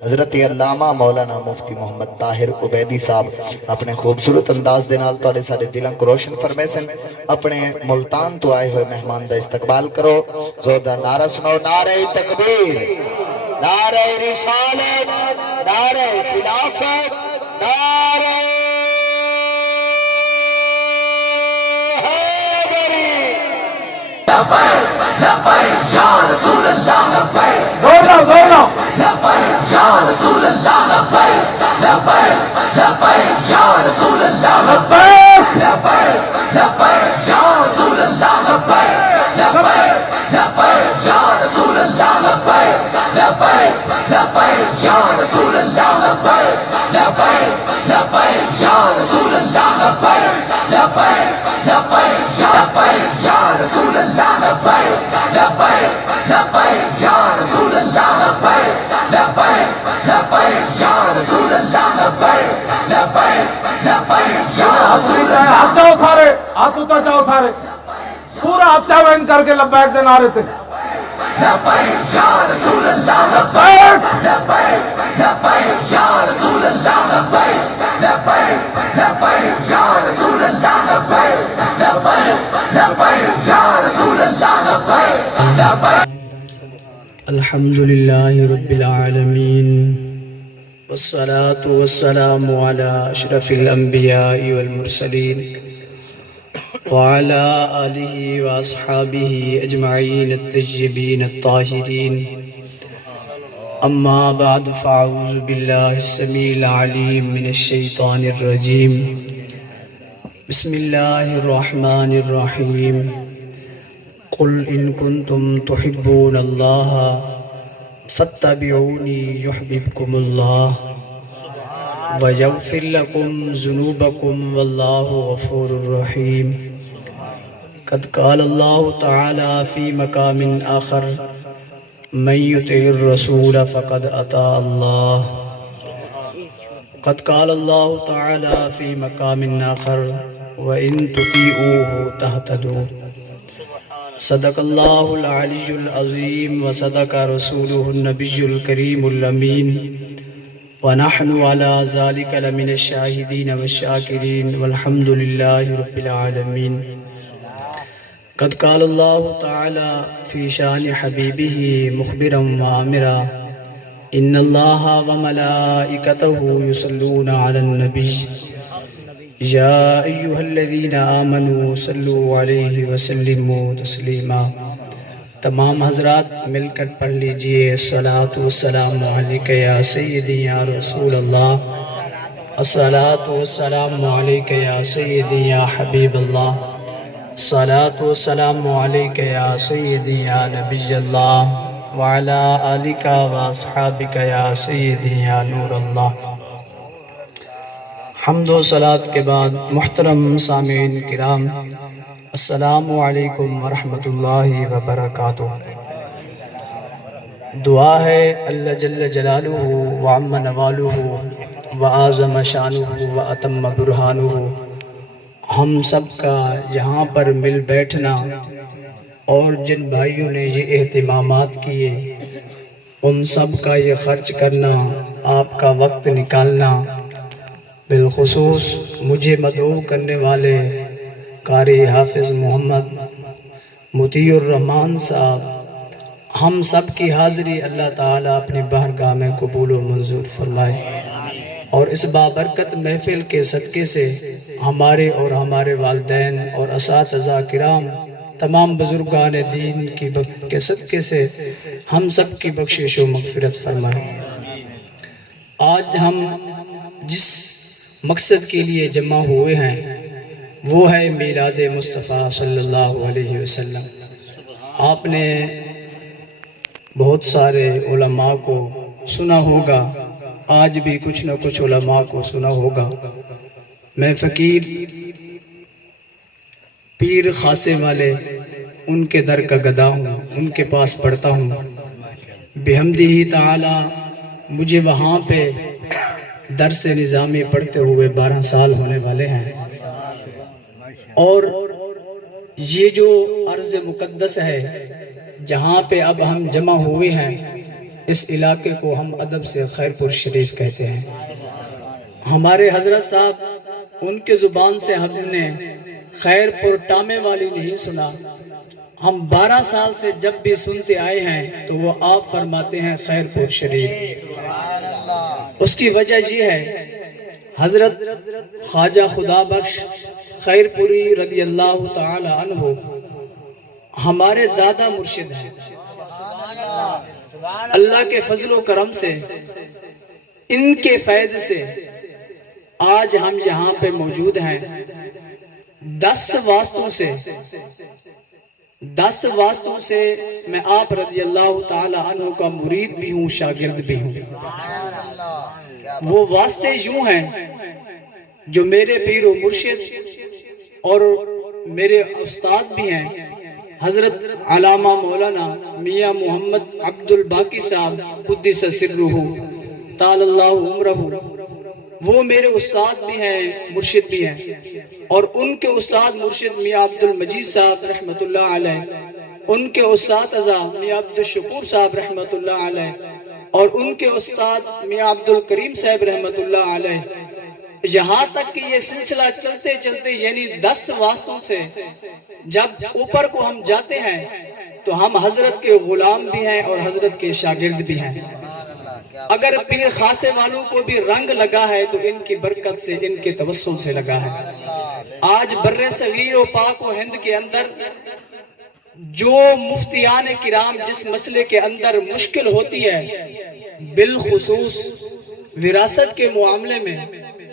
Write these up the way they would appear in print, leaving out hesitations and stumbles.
حضرت علامہ مولانا مفتی محمد طاہر عبیدی صاحب اپنے خوبصورت انداز دے نال تواڈے ساڈے دلاں کو روشن فرمائے سن۔ اپنے ملتان تو آئے ہوئے مہمان دا استقبال کرو، زوردار نعرہ سناؤ، نعرہ تکبیر، نعرہ رسالت، نعرہ خلافت، نعرہ حیدری۔ لبیک لبیک یا رسول اللہ لبیک زورنا لبیک یا رسول اللہ لبیک لبیک لبیک یا رسول اللہ لبیک لبیک لبیک یا رسول اللہ لبیک لبیک لبیک یا رسول اللہ لبیک لبیک لبیک یا رسول اللہ لبیک لبیک لبیک یا رسول اللہ لبیک لبیک لبیک یا رسول اللہ لبیک لبیک لبیک یا رسول اللہ لبیک لبیک لبیک یا رسول اللہ لبیک لبیک لبیک یا رسول اللہ۔ ہاتھ جاؤ سارے، ہاتھ اتر جاؤ سارے، پورا ہاتھ چاوین کر کے لبیک دے نعرے تے۔ لبیک یا رسول اللہ لبیک لبیک لبیک یا رسول اللہ لبیک لبیک لبیک یا رسول اللہ لبیک لبیک لبیک یا رسول اللہ لبیک لبیک۔ الحمد للہ رب العالمین والصلاة والسلام على اشرف الانبیاء والمرسلین وعلى آلہ واصحابہ اجمعین الطیبین الطاہرین، اما بعد فاعوذ باللہ السمیع العلیم من الشیطان الرجیم، بسم اللہ الرحمن الرحیم، قل ان کنتم تحبون اللہ فاتبعونی یحببکم اللہ ویغفر لکم ذنوبکم واللہ غفور رحیم۔ قد قال اللہ تعالی فی مقام آخر من یطع الرسول فقد اطاع اللہ۔ قد قال اللہ تعالی فی مقام آخر وَإِن تُطِيعُوهُ تَهْتَدُوا۔ صدق اللہ العلی العظیم وصدق رسولہ النبی الکریم الامین، ونحن على ذلك لمن الشاہدین والشاکرین والحمد للہ رب العالمین۔ قد قال اللہ تعالی فی شان حبیبہ مخبرا وآمرا ان اللہ وملائکتہ یصلون علی النبی یا ایہا الذین آمنوا صلوا علیہ وسلموا تسلیما۔ تمام حضرات مل کر پڑھ لیجئے، الصلاۃ والسلام علیک یا سیدی یا رسول اللہ، الصلاۃ والسلام علیک یا سیدی یا حبیب اللہ، الصلاۃ والسلام علیک یا سیدی یا نبی اللہ، وعلی آلک واصحابک یا سیدی یا نور اللہ۔ حمد و صلاۃ کے بعد محترم سامعین کرام، السلام علیکم ورحمۃ اللہ وبرکاتہ۔ دعا ہے اللہ جل جلالہ وعم نوالہ وعظم شانہ واتم برہانہ، ہم سب کا یہاں پر مل بیٹھنا اور جن بھائیوں نے یہ اہتمامات کیے ان سب کا یہ خرچ کرنا، آپ کا وقت نکالنا، بالخصوص مجھے مدعو کرنے والے قاری حافظ محمد مطیع الرحمان صاحب، ہم سب کی حاضری اللہ تعالیٰ اپنی بارگاہ میں قبول و منظور فرمائے، اور اس بابرکت محفل کے صدقے سے ہمارے اور ہمارے والدین اور اساتذہ کرام، تمام بزرگان دین کے صدقے سے ہم سب کی بخشش و مغفرت فرمائے۔ آج ہم جس مقصد کے لیے جمع ہوئے ہیں وہ ہے میلاد مصطفیٰ صلی اللہ علیہ وسلم۔ آپ نے بہت سارے علماء کو سنا ہوگا، آج بھی کچھ نہ کچھ علماء کو سنا ہوگا۔ میں فقیر پیر خاصے والے ان کے در کا گدا ہوں، ان کے پاس پڑھتا ہوں۔ بحمدہ تعالی مجھے وہاں پہ درس نظامی پڑھتے ہوئے 12 سال ہونے والے ہیں، اور یہ جو عرض مقدس ہے جہاں پہ اب ہم جمع ہوئے ہیں اس علاقے کو ہم ادب سے خیرپور شریف کہتے ہیں۔ ہمارے حضرت صاحب ان کے زبان سے ہم نے خیرپور ٹامے والی نہیں سنا، ہم 12 سال سے جب بھی سنتے آئے ہیں تو وہ آپ فرماتے ہیں خیرپور شریف۔ اس کی وجہ یہ ہے حضرت خواجہ خدا بخش خیرپوری رضی اللہ تعالی عنہ ہمارے دادا مرشد ہیں۔ اللہ کے فضل و کرم سے، ان کے فیض سے آج ہم یہاں پہ موجود ہیں۔ 10 واسطوں سے میں آپ رضی اللہ تعالی عنہ کا مرید بھی ہوں، شاگرد بھی ہوں۔ وہ واسطے یوں ہیں جو میرے پیر و مرشد اور میرے استاد بھی ہیں، حضرت علامہ مولانا میاں محمد عبد الباقی صاحب قدس سرہ طال اللہ عمرہ، وہ میرے استاد بھی ہیں، مرشد بھی ہیں، اور ان کے استاد مرشد میاں عبد المجید صاحب رحمۃ اللہ علیہ، ان کے اساتذہ میاں عبد الشکور صاحب رحمۃ اللہ علیہ، اور ان کے استاد میاں عبد الکریم صاحب رحمۃ اللہ علیہ، یہاں تک کہ یہ سلسلہ چلتے چلتے یعنی 10 واسطوں سے جب اوپر کو ہم جاتے ہیں تو ہم حضرت کے غلام بھی ہیں اور حضرت کے شاگرد بھی ہیں۔ اگر پیر خاصے والوں کو بھی رنگ لگا ہے تو ان کی برکت سے، ان کے توسل سے لگا ہے۔ آج بر صغیر و پاک و ہند کے اندر جو مفتیان کرام جس مسئلے کے اندر مشکل ہوتی ہے، بالخصوص وراثت کے معاملے میں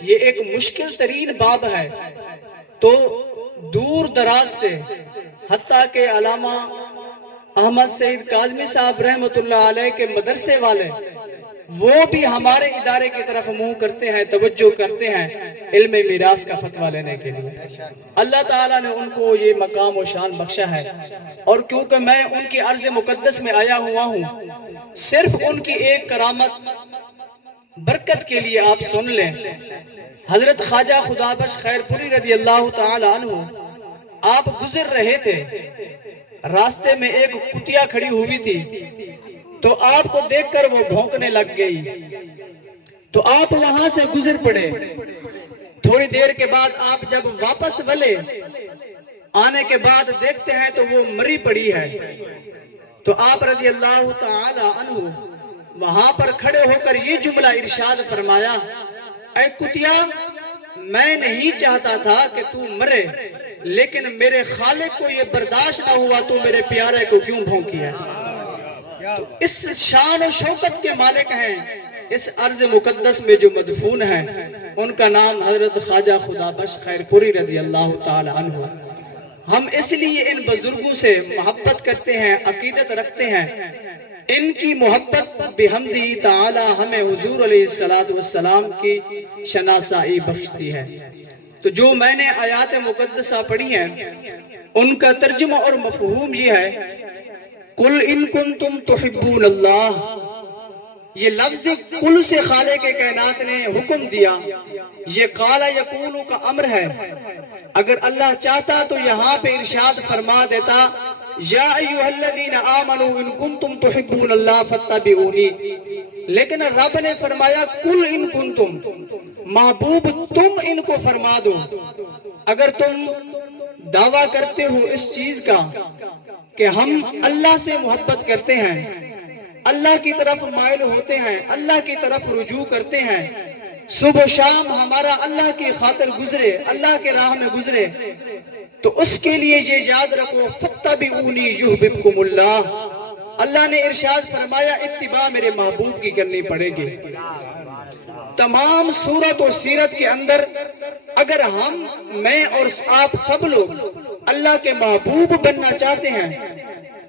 یہ ایک مشکل ترین باب ہے، تو دور دراز سے حتیٰ کہ علامہ احمد سعید کاظمی صاحب رحمۃ اللہ علیہ کے مدرسے والے وہ بھی ہمارے ادارے کی طرف منہ کرتے ہیں، توجہ کرتے ہیں علم میراث کا فتویٰ لینے کے لیے۔ اللہ تعالیٰ نے ان کو یہ مقام و شان بخشا ہے، اور کیونکہ میں ان کی عرض مقدس میں آیا ہوا ہوں، صرف ان کی ایک کرامت برکت کے لیے آپ سن لیں۔ حضرت خواجہ خدا بخش خیرپوری رضی اللہ تعالی عنہ آپ گزر رہے تھے، راستے میں ایک کتیا کھڑی ہوئی تھی، تو آپ کو دیکھ کر وہ بھونکنے لگ گئی، تو آپ وہاں سے گزر پڑے۔ تھوڑی دیر کے بعد آپ جب واپس بلے آنے کے بعد دیکھتے ہیں تو وہ مری پڑی ہے، تو آپ رضی اللہ تعالی عنہ وہاں پر کھڑے ہو کر یہ جملہ ارشاد فرمایا، اے کتیا، میں نہیں چاہتا تھا کہ تو مرے، لیکن میرے خالق کو یہ برداشت نہ ہوا، تو میرے پیارے کو کیوں بھونکی ہے؟ تو اس شان و شوکت کے مالک ہیں، اس عرض مقدس میں جو مدفون ہیں، ان کا نام حضرت خواجہ خدا بخش خیرپوری رضی اللہ تعالی عنہ۔ ہم اس لیے ان بزرگوں سے محبت کرتے ہیں، عقیدت رکھتے ہیں، ان کی محبت بحمدہ تعالی ہمیں حضور علیہ السلام کی شناسائی بخشتی ہے۔ تو جو میں نے آیات مقدسہ پڑھی ہیں ان کا ترجمہ اور مفہوم یہ ہے، قُلْ إِن كُنْتُمْ تُحِبُّونَ اللَّهِ، یہ لفظ کل سے خالق کائنات نے حکم دیا، یہ قال یقول کا امر ہے۔ اگر اللہ چاہتا تو یہاں پہ ارشاد فرما دیتا، یا ایھا الذین آمنوا ان کنتم تحبون اللہ فاتبعونی، لیکن رب نے فرمایا قل ان کنتم، محبوب تم ان کو فرما دو، اگر تم دعویٰ کرتے ہو اس چیز کا کہ ہم اللہ سے محبت کرتے ہیں، اللہ کی طرف مائل ہوتے ہیں، اللہ کی طرف رجوع کرتے ہیں، صبح و شام ہمارا اللہ کی خاطر گزرے، اللہ کے راہ میں گزرے، تو اس کے لیے یہ یاد رکھو فاتبعونی یحببکم اللہ، اللہ نے ارشاد فرمایا اتباع میرے محبوب کی کرنی پڑے گی۔ تمام سورت و سیرت کے اندر اگر ہم، میں اور آپ سب لوگ اللہ کے محبوب بننا چاہتے ہیں،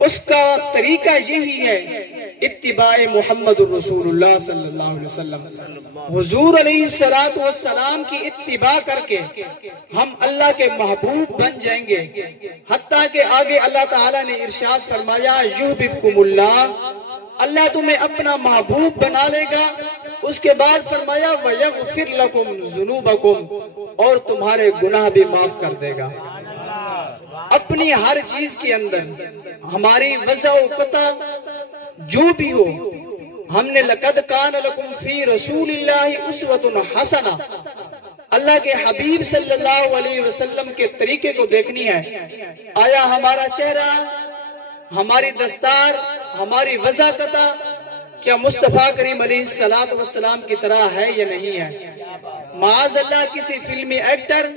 اس کا طریقہ یہی ہے اتباع محمد الرسول اللہ صلی اللہ علیہ وسلم، حضور علیہ السلام کی اتباع کر کے ہم اللہ کے محبوب بن جائیں گے، حتیٰ کہ آگے اللہ تعالیٰ نے ارشاد فرمایا یحببکم اللہ، اللہ تمہیں اپنا محبوب بنا لے گا، اس کے بعد فرمایا وَيَغْفِرْ لَكُمْ ذُنُوبَكُمْ، اور تمہارے گناہ بھی معاف کر دے گا۔ اپنی ہر چیز کے اندر ہماری وضع و قطع جو بھی ہو، ہم نے لقد کان لکم فی رسول اللہ اسوۃ حسنہ، اللہ کے حبیب صلی اللہ علیہ وسلم کے طریقے کو دیکھنی ہے. آیا ہمارا چہرہ، ہماری دستار، ہماری وضاحت کیا مصطفیٰ کریم علیہ السلام کی طرح ہے یا نہیں ہے؟ معاذ اللہ کسی فلمی ایکٹر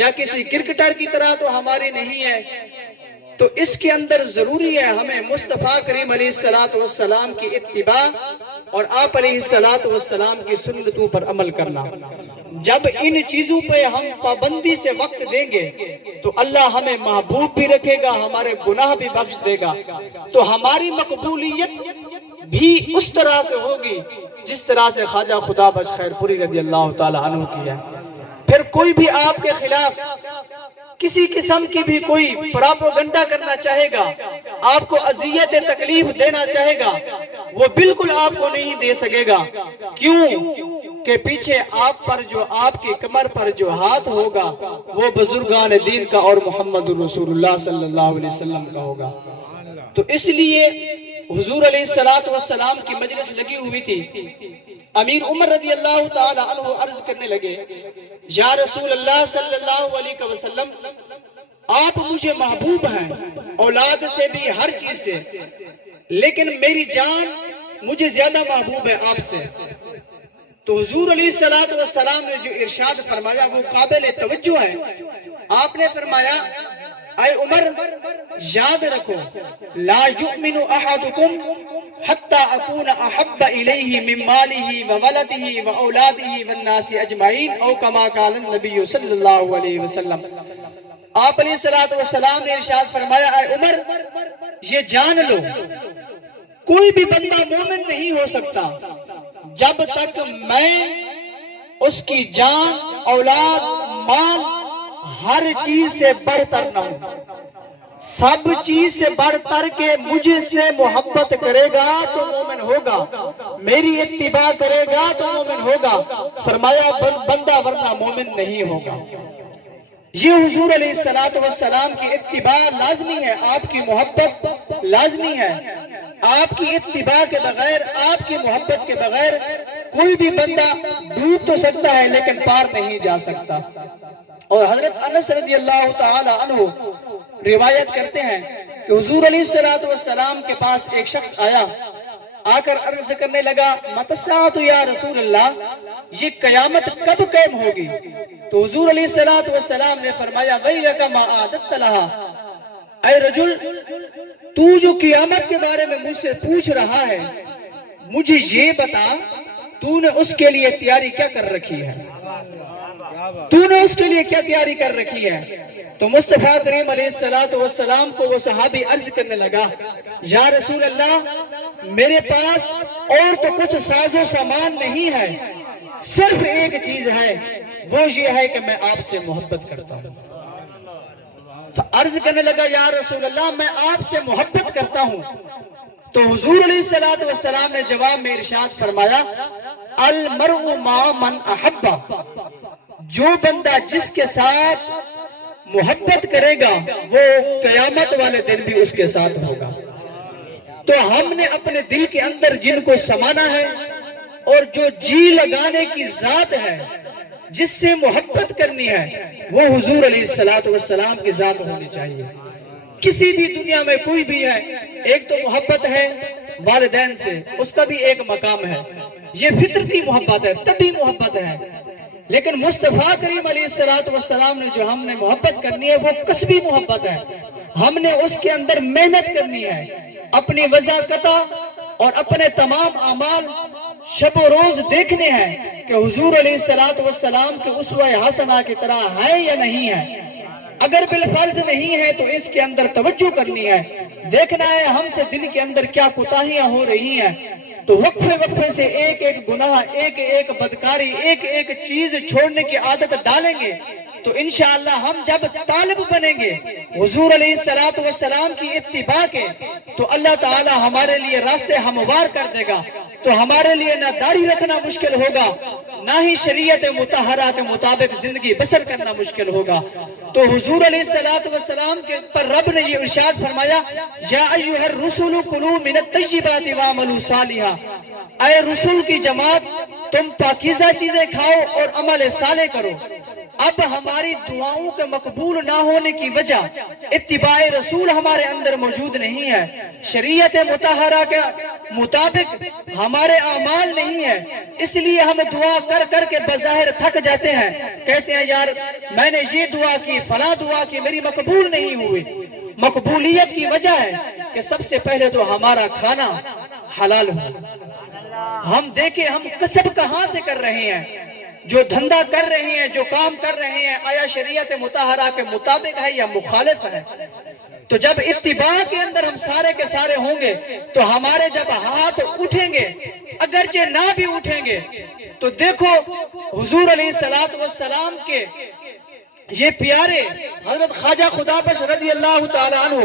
یا کسی کرکٹر کی طرح تو ہماری نہیں ہے. تو اس کے اندر ضروری ہے ہمیں مصطفیٰ کریم علیہ السلام کی اتباع اور آپ علیہ السلام کی سنتوں پر عمل کرنا. جب ان چیزوں پہ ہم پابندی سے وقت دیں گے تو اللہ ہمیں محبوب بھی رکھے گا، ہمارے گناہ بھی بخش دے گا. تو ہماری مقبولیت بھی اس طرح سے ہوگی جس طرح سے خواجہ خدا بخش خیر پوری رضی اللہ تعالی عنہ کی ہے. پھر کوئی بھی آپ کے خلاف کسی قسم کی بھی کوئی پراپیگنڈا کرنا چاہے گا، آپ کو اذیت تکلیف دینا چاہے گا، وہ بالکل آپ کو نہیں دے سکے گا. کیوں کہ پیچھے آپ پر جو، آپ کی کمر پر جو ہاتھ ہوگا وہ بزرگان دین کا اور محمد رسول اللہ صلی اللہ علیہ وسلم کا ہوگا. تو اس لیے حضور علیہ السلام کی مجلس لگی ہوئی تھی. امیر عمر رضی اللہ تعالی عنہ عرض کرنے لگے، یا رسول اللہ صلی اللہ علیہ وسلم، آپ مجھے محبوب ہیں اولاد سے بھی، ہر چیز سے، لیکن میری جان مجھے زیادہ محبوب ہے آپ سے. تو حضور علیہ السلام نے جو ارشاد فرمایا وہ قابل توجہ ہے. آپ نے فرمایا، اے عمر یاد رکھو، لا یؤمن احدکم حتی اکون احب الیہ من مالہ وولدہ واولادہ والناس اجمعین، او کما قال النبی صلی اللہ علیہ وسلم. آپ علیہ السلام نے ارشاد فرمایا، اے عمر یہ جان لو، کوئی بھی بندہ مومن نہیں ہو سکتا جب تک میں اس کی جان، اولاد، مال، ہر چیز سے بڑھ کر نہ ہوں. سب چیز سے بڑھ کر کے مجھ سے محبت کرے گا تو مومن ہوگا، میری اتباع کرے گا تو مومن ہوگا. فرمایا بندہ ورنہ مومن نہیں ہوگا. یہ حضور علیہ السلام کی اتباع لازمی ہے، آپ کی محبت لازمی ہے. آپ کی اتباع کے بغیر، آپ کی محبت کے بغیر کوئی بھی بندہ ڈوب تو سکتا ہے لیکن پار نہیں جا سکتا. اور حضرت انس رضی اللہ تعالی عنہ روایت کرتے ہیں کہ حضور علیہ السلام کے پاس ایک شخص آیا، آ کر عرض کرنے لگا، متی الساعۃ یا رسول اللہ، یہ قیامت کب قائم ہوگی؟ تو حضور علیہ السلام نے فرمایا، ویلک ما اعددت لها، اے رجل، تو جو قیامت کے بارے میں مجھ سے پوچھ رہا ہے، مجھے یہ بتا تو نے اس کے لیے تیاری کیا کر رکھی ہے، تو نے اس کے لیے کیا تیاری کر رکھی ہے؟ تو مصطفیٰ کریم علیہ السلام کو وہ صحابی عرض کرنے لگا، یا رسول اللہ، میرے پاس اور تو کچھ ساز و سامان نہیں ہے، صرف ایک چیز ہے، وہ یہ ہے کہ میں آپ سے محبت کرتا ہوں. عرض کرنے لگا، یا رسول اللہ، میں آپ سے محبت کرتا ہوں. تو حضور علیہ السلام نے جواب میں ارشاد فرمایا، المرء مع من احب، جو بندہ جس کے ساتھ محبت کرے گا وہ قیامت والے دن بھی اس کے ساتھ ہوگا. تو ہم نے اپنے دل کے اندر جن کو سمانا ہے اور جو جی لگانے کی ذات ہے، جس سے محبت کرنی ہے، وہ حضور علیہ السلام کی ذات ہونی چاہیے. کسی بھی دنیا میں کوئی بھی ہے، ایک تو محبت ہے والدین سے، اس کا بھی ایک مقام ہے، یہ فطرتی محبت ہے، طبی محبت ہے. لیکن مصطفیٰ کریم علیہ السلام نے جو ہم نے محبت کرنی ہے وہ کسبی محبت ہے. ہم نے اس کے اندر محنت کرنی ہے، اپنی وضاحت اور اپنے تمام اعمال شب و روز دیکھنے ہیں کہ حضور علیہ السلام کے اسوہ حسنہ کی طرح ہے یا نہیں ہے. اگر بالفرض نہیں ہے تو اس کے اندر توجہ کرنی ہے، دیکھنا ہے ہم سے دل کے اندر کیا کوتاہیاں ہو رہی ہیں. تو وقفے وقفے سے ایک ایک گناہ، ایک ایک بدکاری، ایک ایک چیز چھوڑنے کی عادت ڈالیں گے تو انشاءاللہ ہم جب طالب بنیں گے حضور علیہ السلام کی اتباع کے تو اللہ تعالی ہمارے لیے راستے ہموار کر دے گا. تو ہمارے لیے نہ داڑھی رکھنا مشکل ہوگا، نہ ہی شریعت مطہرہ کے مطابق زندگی بسر کرنا مشکل ہوگا. تو حضور علیہ السلام کے پر رب نے یہ ارشاد فرمایا، یا ایھا الرسل کلوا من الطیبات واعملوا صالحا، اے رسول کی جماعت تم پاکیزہ چیزیں کھاؤ اور عمل صالح کرو۔ اب ہماری دعاؤں کے مقبول نہ ہونے کی وجہ اتباع رسول ہمارے اندر موجود نہیں ہے، شریعت مطہرہ کے مطابق ہمارے اعمال نہیں ہے، اس لیے ہم دعا کر کر کے بظاہر تھک جاتے ہیں، کہتے ہیں یار میں نے یہ دعا کی فلاں دعا کی میری مقبول نہیں ہوئی۔ مقبولیت کی وجہ ہے کہ سب سے پہلے تو ہمارا کھانا حلال ہو، ہم دیکھیں ہم کسب کہاں سے کر رہے ہیں، جو دھندا کر رہے ہیں، جو کام کر رہے ہیں، آیا شریعت مطہرہ کے مطابق ہے یا مخالف ہے؟ تو جب اتباع کے اندر ہم سارے کے سارے ہوں گے تو ہمارے جب ہاتھ اٹھیں گے، اگرچہ نہ بھی اٹھیں گے تو دیکھو حضور علیہ السلام کے یہ پیارے حضرت خواجہ خدا بخش رضی اللہ تعالیٰ عنہ،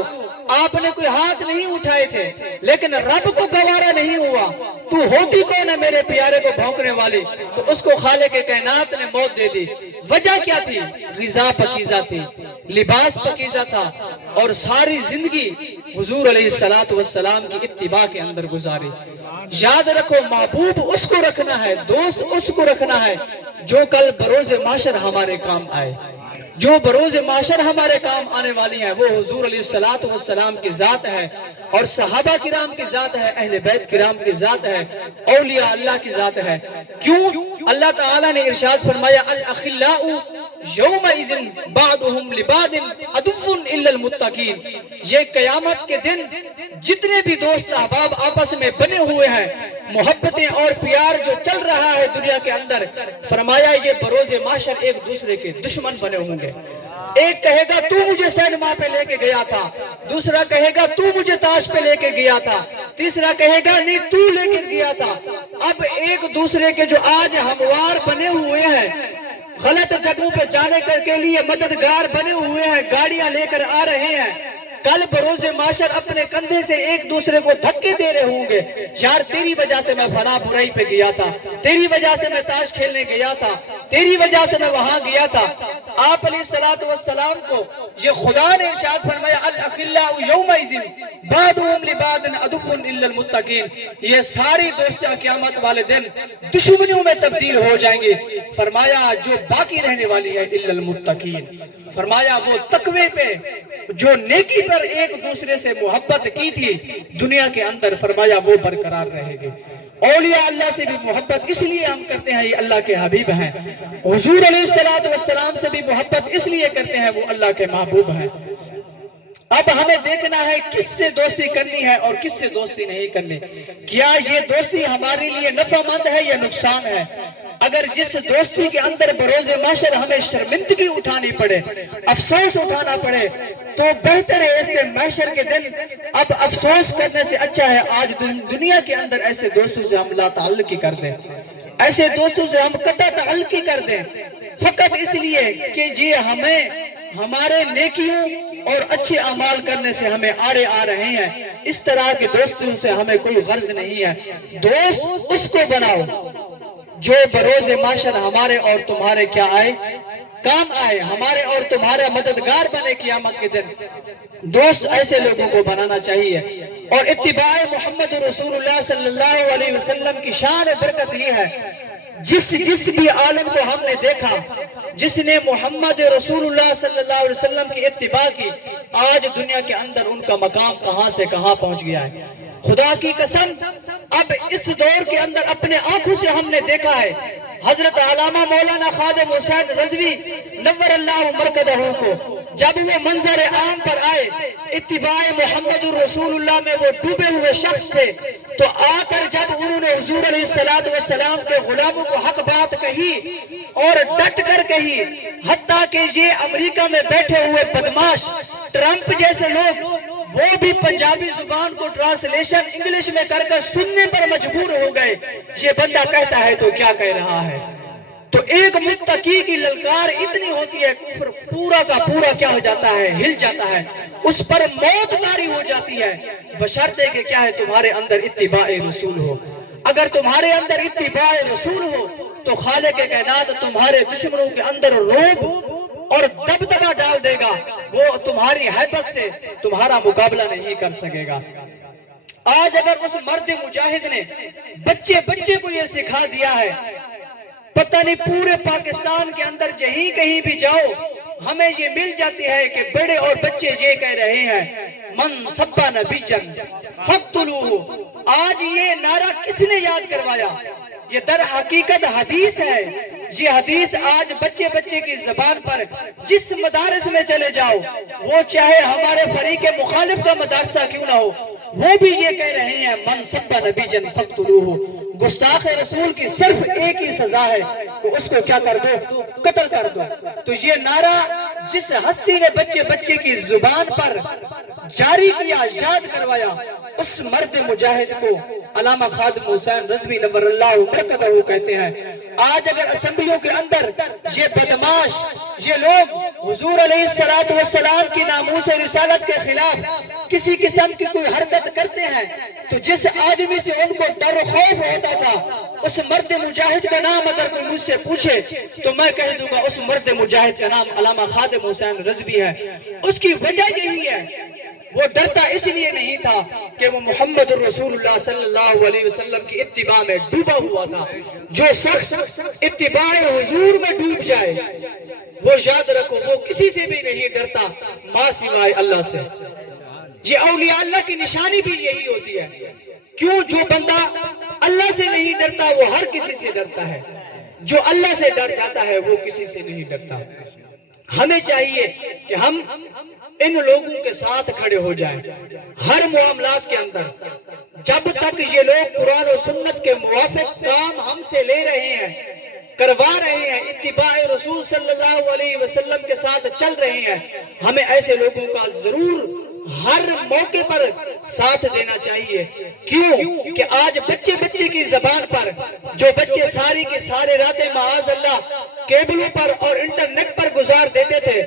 آپ نے کوئی ہاتھ نہیں اٹھائے تھے لیکن رب کو گوارا نہیں ہوا، تو ہوتی کون ہے میرے پیارے کو بھونکنے والی، تو اس کو خالق کائنات نے موت دے دی۔ وجہ کیا تھی؟ غذا پکیزہ تھی، لباس پکیزہ تھا، اور ساری زندگی حضور علیہ السلام کی اتباع کے اندر گزاری۔ یاد رکھو محبوب اس کو رکھنا ہے، دوست اس کو رکھنا ہے جو کل بروز محشر ہمارے کام آئے۔ جو بروز معاشر ہمارے کام آنے والی ہیں وہ حضور علیہ السلام کی ذات ہے، اور صحابہ کرام کی ذات ہے، اہل بیت کرام کی ذات ہے، اولیاء اللہ کی ذات ہے۔ کیوں؟ اللہ تعالیٰ نے ارشاد فرمایا الاخلاء یومئذ بعضهم لبعض عدو الا المتقین، یہ قیامت کے دن جتنے بھی دوست احباب آپس میں بنے ہوئے ہیں، محبتیں اور پیار جو چل رہا ہے دنیا کے اندر، فرمایا یہ بروز معاشر ایک دوسرے کے دشمن بنے ہوں گے۔ ایک کہے گا تو مجھے سینما پہ لے کے گیا تھا، دوسرا کہے گا تو مجھے تاش پہ لے کے گیا تھا، تیسرا کہے گا نہیں تو لے کے گیا تھا۔ اب ایک دوسرے کے جو آج ہموار بنے ہوئے ہیں، غلط جگہوں پہ جانے کے لیے مددگار بنے ہوئے ہیں، گاڑیاں لے کر آ رہے ہیں، کل بروز معاشر اپنے کندھے سے ایک دوسرے کو دھکے دے رہے ہوں گے، یار تیری وجہ سے میں فلاں برائی پہ گیا تھا، تیری وجہ سے میں تاش کھیلنے گیا تھا، تیری وجہ سے میں وہاں گیا تھا۔ آپ علیہ السلام کو یہ خدا نے ارشاد فرمایا الاخلاء یومئذ بعضهم لبعض عدو الا المتقین، یہ ساری دوستیاں قیامت والے دن دشمنیوں میں تبدیل ہو جائیں گے۔ فرمایا جو باقی رہنے والی ہے الا المتقین، فرمایا وہ تقوی پہ جو نیکی پر ایک دوسرے سے محبت کی تھی دنیا کے اندر، فرمایا وہ برقرار رہے گی۔ اولیاء اللہ سے بھی محبت اس لیے ہم کرتے ہیں، یہ اللہ کے حبیب ہیں۔ حضور علیہ السلام سے بھی محبت اس لیے کرتے ہیں، وہ اللہ کے محبوب ہیں۔ اب ہمیں دیکھنا ہے کس سے دوستی کرنی ہے اور کس سے دوستی نہیں کرنی۔ کیا یہ دوستی ہمارے لیے نفع مند ہے یا نقصان ہے؟ اگر جس دوستی کے اندر بروز محشر ہمیں شرمندگی اٹھانی پڑے، افسوس اٹھانا پڑے، تو بہتر ہے اس سے محشر کے دن اب افسوس کرنے سے اچھا ہے آج دنیا کے اندر ایسے دوستوں سے ہم لا تعلقی کر دیں، ایسے دوستوں سے ہم قطع تعلقی کر دیں، فقط اس لیے کہ یہ ہمیں ہمارے نیکیوں اور اچھے اعمال کرنے سے ہمیں آڑے آ رہے ہیں۔ اس طرح کے دوستوں سے ہمیں کوئی غرض نہیں ہے۔ دوست اس کو بناؤ جو بروز معاشر ہمارے اور تمہارے کیا آئے، کام آئے، ہمارے اور تمہارا مددگار بنے قیامت کے دن۔ دوست ایسے لوگوں کو بنانا چاہیے۔ اور اتباع محمد رسول اللہ صلی اللہ علیہ وسلم کی شان و برکت یہ ہے، جس بھی عالم کو ہم نے دیکھا، جس نے محمد رسول اللہ صلی اللہ علیہ وسلم کی اتباع کی، آج دنیا کے اندر ان کا مقام کہاں سے کہاں پہنچ گیا ہے۔ خدا کی قسم اب اس دور کے اندر اپنے آنکھوں سے ہم نے دیکھا ہے، حضرت علامہ مولانا خادم حسین رضوی نور اللہ مرکزہ کو جب وہ منظر عام پر آئے، اتباع محمد رسول اللہ میں وہ ڈوبے ہوئے شخص تھے، تو آ کر جب انہوں نے حضور علیہ السلام کے غلاموں کو حق بات کہی اور ڈٹ کر کہی، حتیٰ کہ یہ امریکہ میں بیٹھے ہوئے بدماش ٹرمپ جیسے لوگ وہ بھی پنجابی زبان کو ٹرانسلیشن انگلش میں کر کر سننے پر مجبور ہو گئے، یہ بندہ کہتا ہے تو کیا کہہ رہا ہے۔ تو ایک متقی کی للکار اتنی ہوتی ہے، کفر پورا کا پورا کیا ہو جاتا ہے، ہل جاتا ہے، اس پر موت طاری ہو جاتی ہے، بشرطے کہ کیا ہے تمہارے اندر اتباع رسول ہو۔ اگر تمہارے اندر اتباع رسول ہو تو خالق کائنات تمہارے دشمنوں کے اندر رعب اور دبدبہ ڈال دے گا، وہ تمہاری ہیبت سے تمہارا مقابلہ نہیں کر سکے گا۔ آج اگر اس مرد مجاہد نے بچے کو یہ سکھا دیا ہے، پتہ نہیں پورے پاکستان کے اندر جہیں کہیں بھی جاؤ ہمیں یہ مل جاتی ہے کہ بڑے اور بچے یہ کہہ رہے ہیں من سبا نبیا فاقتلوہ۔ آج یہ نعرہ کس نے یاد کروایا؟ یہ در حقیقت حدیث ہے۔ یہ حدیث آج بچے کی زبان پر جس مدارس میں چلے جاؤ، وہ چاہے ہمارے فریق مخالف کا مدرسہ کیوں نہ ہو، وہ بھی یہ کہہ رہے ہیں من سبا نبیا فاقتلوہ۔ گستاخ رسول کی صرف ایک ہی سزا ہے کہ اس کو کیا کر دو؟ قتل کر دو۔ تو یہ نعرہ جس ہستی نے بچے کی زبان پر جاری کیا، یاد کروایا، اس مرد مجاہد کو علامہ خادم حسین رضوی نور اللہ برکتہ کہتے ہیں۔ آج اگر اسمبلیوں کے اندر یہ بدماش، یہ لوگ حضور علیہ السلام کی ناموس رسالت کے خلاف کسی قسم کی کوئی حرکت کرتے ہیں تو جس آدمی سے ان کو ڈر و خوف ہوتا تھا، اس مرد مجاہد کا نام اگر کوئی مجھ سے پوچھے تو میں کہہ دوں گا اس مرد مجاہد کا نام علامہ خادم حسین رضوی ہے۔ اس کی وجہ یہی ہے، وہ ڈرتا اس لیے نہیں تھا کہ وہ محمد الرسول اللہ صلی اللہ علیہ وسلم کی اتباع میں ڈوبا ہوا تھا۔ جو شخص اتباع حضور میں ڈوب جائے وہ یاد رکھو وہ کسی سے بھی نہیں ڈرتا ماں سوائے اللہ سے۔ یہ اولیاء اللہ کی نشانی بھی یہی ہوتی ہے۔ کیوں؟ جو بندہ اللہ سے نہیں ڈرتا وہ ہر کسی سے ڈرتا ہے، جو اللہ سے ڈر جاتا ہے وہ کسی سے نہیں ڈرتا۔ ہمیں چاہیے کہ ہم ان لوگوں کے ساتھ کھڑے ہو جائیں ہر معاملات کے اندر۔ جب تک یہ لوگ قرآن و سنت کے موافق کام ہم سے لے رہے ہیں، کروا رہے ہیں، اتباع رسول صلی اللہ علیہ وسلم کے ساتھ چل رہے ہیں، ہمیں ایسے لوگوں کا ضرور ہر موقع پر ساتھ دینا چاہیے۔ کیوں کہ آج بچے کی زبان پر جو بچے ساری کی سارے راتیں معاذ اللہ کیبلوں پر اور انٹرنیٹ پر گزار دیتے تھے،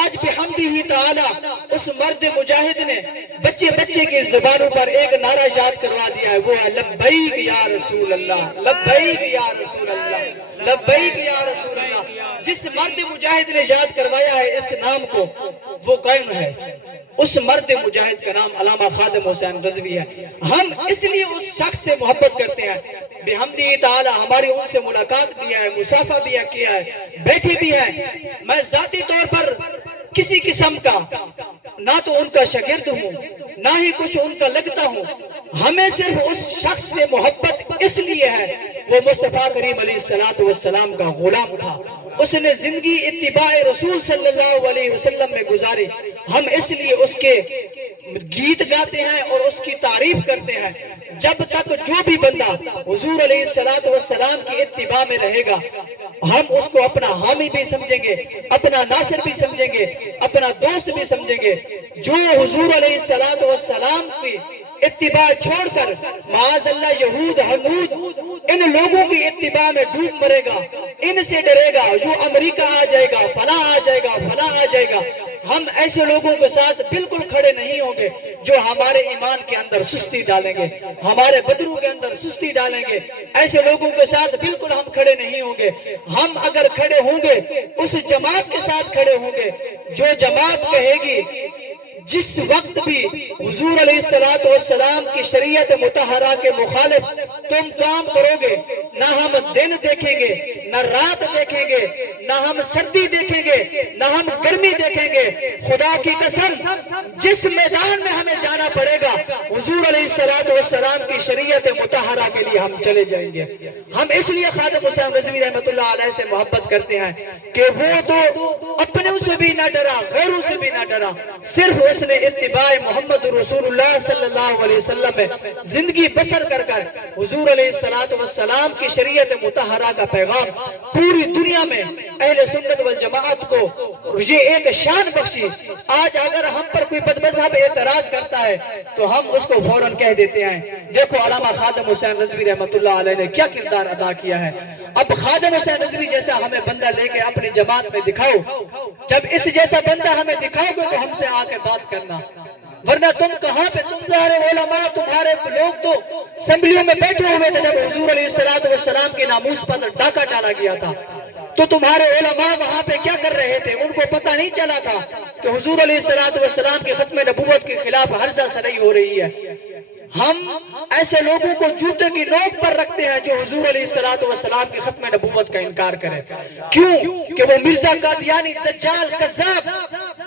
آج بحمدہ تعالی اس مرد مجاہد نے بچے کی زبانوں پر ایک نعرہ یاد کروا دیا ہے، وہ ہے لبیک یا رسول اللہ، لبیک یا رسول اللہ، لبیک یا رسول اللہ۔ جس مرد مجاہد نے یاد کروایا ہے اس نام کو وہ قائم ہے۔ اس مرد مجاہد کا نام علامہ خادم حسین رضوی ہے۔ ہم اس لیے اس شخص سے محبت کرتے ہیں، بحمدہ تعالی ہماری ان سے ملاقات بھی ہے، مصافحہ بھی کیا ہے، بیٹھے بھی ہیں۔ میں ذاتی طور پر کسی قسم کا نہ تو ان کا شاگرد ہوں نہ ہی کچھ ان کا لگتا ہوں، ہمیں صرف اس شخص سے محبت اس لیے ہے، وہ مصطفیٰ کریم علیہ السلام کا غلام تھا، اس نے زندگی اتباع رسول صلی اللہ علیہ وسلم میں گزاری۔ ہم اس لیے اس کے گیت گاتے ہیں اور اس کی تعریف کرتے ہیں۔ جب تک جو بھی بندہ حضور علیہ السلام کی اتباع میں رہے گا ہم اس کو اپنا حامی بھی سمجھیں گے، اپنا ناصر بھی سمجھیں گے، اپنا دوست بھی سمجھیں گے۔ جو حضور علیہ السلام کی اتباع چھوڑ کر معاذ اللہ یہود حمود ان لوگوں کی اتباع میں ڈوب مرے گا، ان سے ڈرے گا، جو امریکہ آ جائے گا، فلاں آ جائے گا، فلاں آ جائے گا، ہم ایسے لوگوں کے ساتھ بالکل کھڑے نہیں ہوں گے جو ہمارے ایمان کے اندر سستی ڈالیں گے، ہمارے بدروں کے اندر سستی ڈالیں گے۔ ایسے لوگوں کے ساتھ بالکل ہم کھڑے نہیں ہوں گے۔ ہم اگر کھڑے ہوں گے اس جماعت کے ساتھ کھڑے ہوں گے جو جماعت کہے گی جس وقت بھی حضور علیہ السلام کی شریعت مطہرہ کے مخالف تم کام کرو گے، نہ ہم دن دیکھیں گے، نہ رات دیکھیں گے، نہ ہم سردی دیکھیں گے، نہ ہم گرمی دیکھیں گے۔ خدا کی قسم جس میدان میں ہمیں جانا پڑے گا حضور علیہ السلام کی شریعت مطہرہ کے لیے ہم چلے جائیں گے۔ ہم اس لیے خادم حسین رضوی رحمۃ اللہ علیہ سے محبت کرتے ہیں کہ وہ تو اپنے سے بھی نہ ڈرا، غیروں سے بھی نہ ڈرا، صرف اس نے اتباع محمد رسول اللہ صلی اللہ علیہ وسلم میں زندگی بسر کر کر حضور علیہ السلام کی شریعت مطہرہ کا پیغام پوری دنیا میں اہل سنت والجماعت کو یہ ایک شان بخشی۔ آج اگر ہم پر کوئی بدمذہب اعتراض کرتا ہے تو ہم اس کو فوراً کہہ دیتے ہیں دیکھو علامہ خادم حسین رضوی رحمۃ اللہ علیہ نے کیا کردار ادا کیا ہے۔ اب خادم حسین رضوی جیسا ہمیں بندہ لے کے اپنی جماعت میں دکھاؤ، جب اس جیسا بندہ ہمیں دکھاؤ گے تو ہم سے آ کے بات کرنا، ورنہ تم کہاں پہ تمہارے علماء تمہارے لوگ تو اسمبلیوں میں بیٹھے ہوئے تھے جب حضور علیہ السلام کے ناموس پر ڈاکہ ڈالا گیا تھا، تو تمہارے علماء وہاں پہ کیا کر رہے تھے؟ ان کو پتہ نہیں چلا تھا کہ حضور علیہ السلام کی ختم نبوت کے خلاف ہرزہ سرائی ہو رہی ہے۔ ہم ایسے لوگوں کو جوتے کی نوک پر رکھتے ہیں جو حضور علیہ الصلوۃ والسلام کی ختم نبوت کا انکار کرے. کیوں کہ وہ مرزا قادیانی دجال کذاب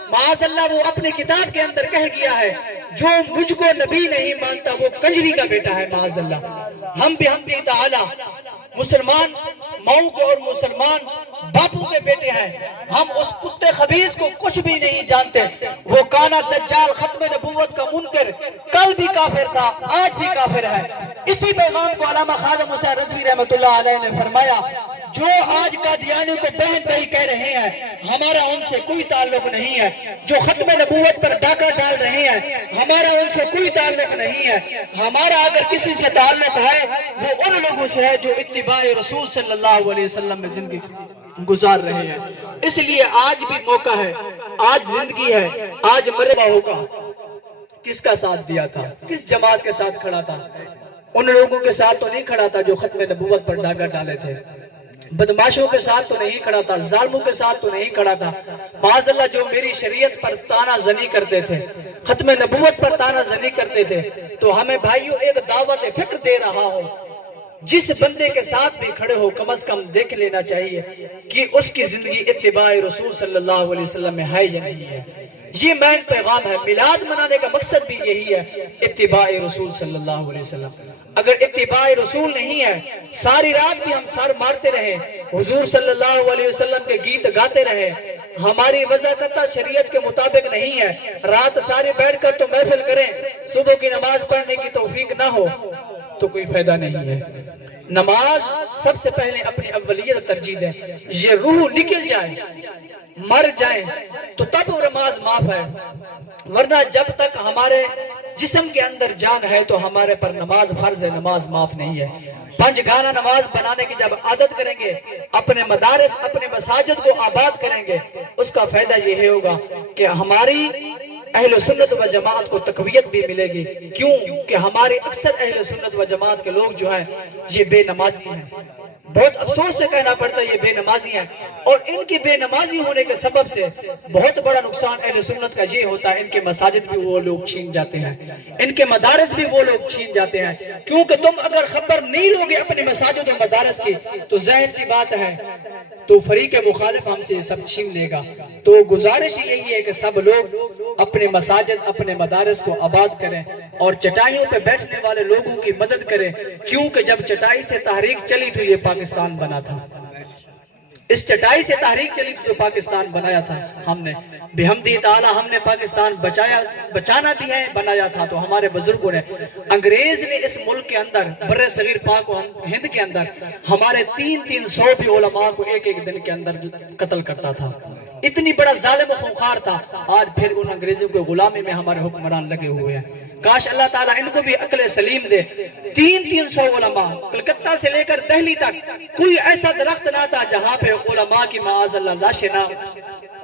معاذ اللہ وہ اپنی کتاب کے اندر کہہ گیا ہے جو مجھ کو نبی نہیں مانتا وہ کنجری کا بیٹا ہے معاذ اللہ. ہم بھی ہم تعالی مسلمان ماؤں کے اور مسلمان باپو کے بیٹے ہیں. ہم اس کتے خبیث کو کچھ بھی نہیں جانتے. وہ کانا دجال ختم نبوت کا منکر کل بھی کافر تھا آج بھی کافر ہے. اسی پیغام کو علامہ خواجہ موسی رضوی رحمۃ اللہ علیہ نے فرمایا جو آج قادیانیوں کو بہن بھائی کہہ رہے ہیں ہمارا ان سے کوئی تعلق نہیں ہے. جو ختم نبوت پر ڈاکہ ڈال رہے ہیں ہمارا ان سے کوئی تعلق نہیں ہے. ہمارا اگر کسی سے تعلق ہے وہ ان لوگوں سے ہے جو اتباع رسول صلی اللہ علیہ وسلم میں زندگی گزار رہے ہیں. اس لیے آج بھی موقع ہے, آج زندگی ہے, آج مرے ہوگا. کس کا ساتھ دیا تھا, کس جماعت کے ساتھ کھڑا تھا؟ ان لوگوں کے ساتھ تو نہیں کھڑا تھا جو ختم نبوت پر ڈاکہ ڈالے تھے. بدماشوں کے ساتھ تو نہیں کھڑا تھا, ظالموں کے ساتھ تو نہیں کھڑا تھا. معاذ اللہ جو میری شریعت پر تانا زنی کرتے تھے, ختم نبوت پر تانا زنی کرتے تھے. تو ہمیں بھائیوں ایک دعوت فکر دے رہا ہوں, جس بندے کے ساتھ بھی کھڑے ہو کم از کم دیکھ لینا چاہیے کہ اس کی زندگی اتباع رسول صلی اللہ علیہ وسلم میں ہے یا نہیں ہے. یہ مین پیغام ہے. میلاد منانے کا مقصد بھی یہی ہے, اتباع رسول صلی اللہ علیہ وسلم. اگر اتباع رسول نہیں ہے, ساری رات بھی ہم سر مارتے رہے, حضور صلی اللہ علیہ وسلم کے گیت گاتے رہے, ہماری وضاحت شریعت کے مطابق نہیں ہے, رات سارے بیٹھ کر تو محفل کریں, صبح کی نماز پڑھنے کی توفیق نہ ہو تو کوئی فائدہ نہیں ہے. نماز سب سے پہلے اپنی اولیت ترجیح دیں. یہ روح نکل جائے, مر جائیں تو تب نماز معاف ہے, ورنہ جب تک ہمارے جسم کے اندر جان ہے تو ہمارے پر نماز فرض ہے, نماز معاف نہیں ہے. پنج گانا نماز بنانے کی جب عادت کریں گے, اپنے مدارس اپنے مساجد کو آباد کریں گے, اس کا فائدہ یہ ہوگا کہ ہماری اہل سنت و جماعت کو تقویت بھی ملے گی. کیوں کہ ہمارے اکثر اہل سنت و جماعت کے لوگ جو ہیں یہ بے نمازی ہیں. بہت افسوس سے کہنا پڑتا ہے یہ بے نمازی ہیں, اور ان کی بے نمازی ہونے کے سبب سے بہت بڑا نقصان اہل سنت کا یہ ہوتا ہے, ان کے مساجد بھی وہ لوگ چھین جاتے ہیں, ان کے مدارس بھی وہ لوگ چھین جاتے ہیں. کیونکہ تم اگر خبر نہیں لوگے اپنے مساجد و مدارس کی تو ظاہر سی بات ہے تو فریق مخالف ہم سے سب چھین لے گا. تو گزارش یہی ہے کہ سب لوگ اپنے مساجد اپنے مدارس کو آباد کریں اور چٹائیوں پہ بیٹھنے والے لوگوں کی مدد کریں. کیونکہ جب چٹائی سے تحریک چلی تو یہ پاکستان بنا تھا, اس چٹائی سے تحریک چلی تو پاکستان بنایا تھا ہم نے. بحمدہ تعالی ہم نے پاکستان بچانا بھی ہے, بنایا تھا. تو ہمارے بزرگوں نے, انگریز نے اس ملک کے اندر بر صغیر پاک و ہند کے اندر ہمارے 300 بھی علماء کو ایک ایک دن کے اندر قتل کرتا تھا. اتنی بڑا ظالم و خونخوار تھا. آج پھر ان انگریزوں کے غلامی میں ہمارے حکمران لگے ہوئے ہیں. کاش اللہ تعالیٰ ان کو بھی عقل سلیم دے. 300 علماء کلکتہ سے لے کر دہلی تک کوئی ایسا درخت نہ تھا جہاں پہ علماء کی معاذ اللہ لاشیں نہ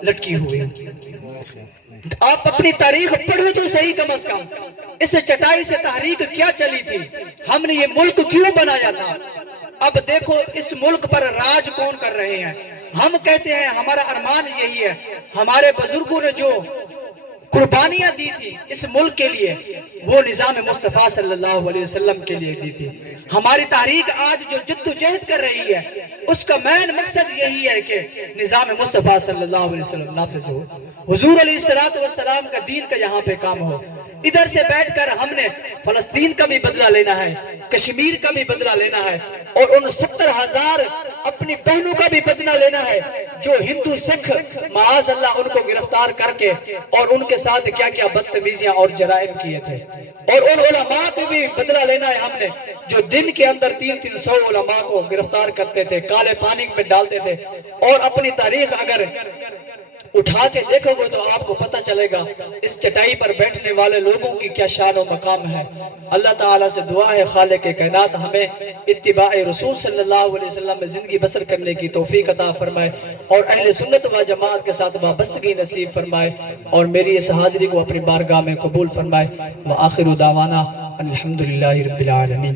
لٹکی ہوئی. آپ اپنی تاریخ پڑھو تو صحیح کم از کم, اس چٹائی سے تحریک کیا چلی تھی, ہم نے یہ ملک کیوں بنایا تھا. اب دیکھو اس ملک پر راج کون کر رہے ہیں. ہم کہتے ہیں ہمارا ارمان یہی ہے, ہمارے بزرگوں نے جو قربانیاں دی تھی اس ملک کے لیے وہ نظام مصطفیٰ صلی اللہ علیہ وسلم کے لیے دی تھی. ہماری تحریک آج جو جد و جہد کر رہی ہے اس کا مین مقصد یہی ہے کہ نظام مصطفیٰ صلی اللہ علیہ وسلم نافذ ہو, حضور علیہ السلام کا دین کا یہاں پہ کام ہو. ادھر سے بیٹھ کر ہم نے فلسطین کا بھی بدلہ لینا ہے, کشمیر کا بھی بدلہ لینا ہے, اور ان 70,000 اپنی بہنوں کا بھی بدلہ لینا ہے جو ہندو سکھ معاذ اللہ ان کو گرفتار کر کے اور ان کے ساتھ کیا کیا بدتمیزیاں اور جرائم کیے تھے. اور ان علماء کو بھی بدلہ لینا ہے ہم نے جو دن کے اندر 300 علماء کو گرفتار کرتے تھے, کالے پانی میں ڈالتے تھے. اور اپنی تاریخ اگر اٹھا کے دیکھو گے تو آپ کو پتہ چلے گا اس چٹائی پر بیٹھنے والے لوگوں کی کیا شان و مقام ہے. اللہ تعالیٰ سے دعا ہے خالق کائنات ہمیں اتباع رسول صلی اللہ علیہ وسلم میں زندگی بسر کرنے کی توفیق عطا فرمائے اور اہل سنت و جماعت کے ساتھ وابستگی نصیب فرمائے اور میری اس حاضری کو اپنی بارگاہ میں قبول فرمائے. وآخر دعوانا الحمدللہ رب العالمین.